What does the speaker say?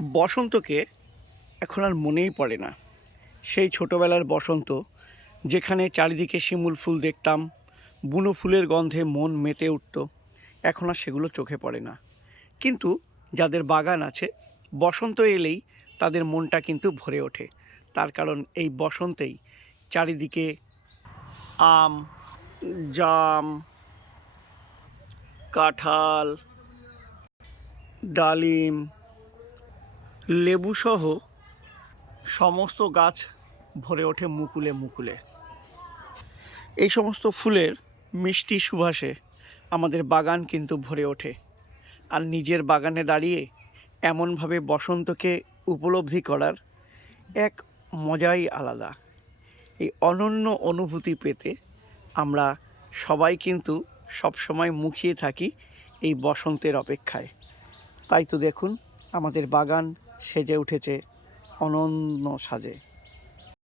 বসন্তকে এখন আর মনেই পড়ে না। সেই ছোটোবেলার বসন্ত, যেখানে চারিদিকে শিমুল ফুল দেখতাম, বুনো ফুলের গন্ধে মন মেতে উঠত। এখন আর সেগুলো চোখে পড়ে না। কিন্তু যাদের বাগান আছে, বসন্ত এলেই তাদের মনটা কিন্তু ভরে ওঠে। তার কারণ এই বসন্তেই চারিদিকে আম, জাম, কাঁঠাল, ডালিম, লেবুসহ সমস্ত গাছ ভরে ওঠে মুকুলে মুকুলে। এই সমস্ত ফুলের মিষ্টি সুবাসে আমাদের বাগান কিন্তু ভরে ওঠে। আর নিজের বাগানে দাঁড়িয়ে এমনভাবে বসন্তকে উপলব্ধি করার এক মজাই আলাদা। এই অনন্য অনুভূতি পেতে আমরা সবাই কিন্তু সবসময় মুখিয়ে থাকি এই বসন্তের অপেক্ষায়। তাই তো দেখুন, আমাদের বাগান সেজে উঠেছে অনন্য সাজে।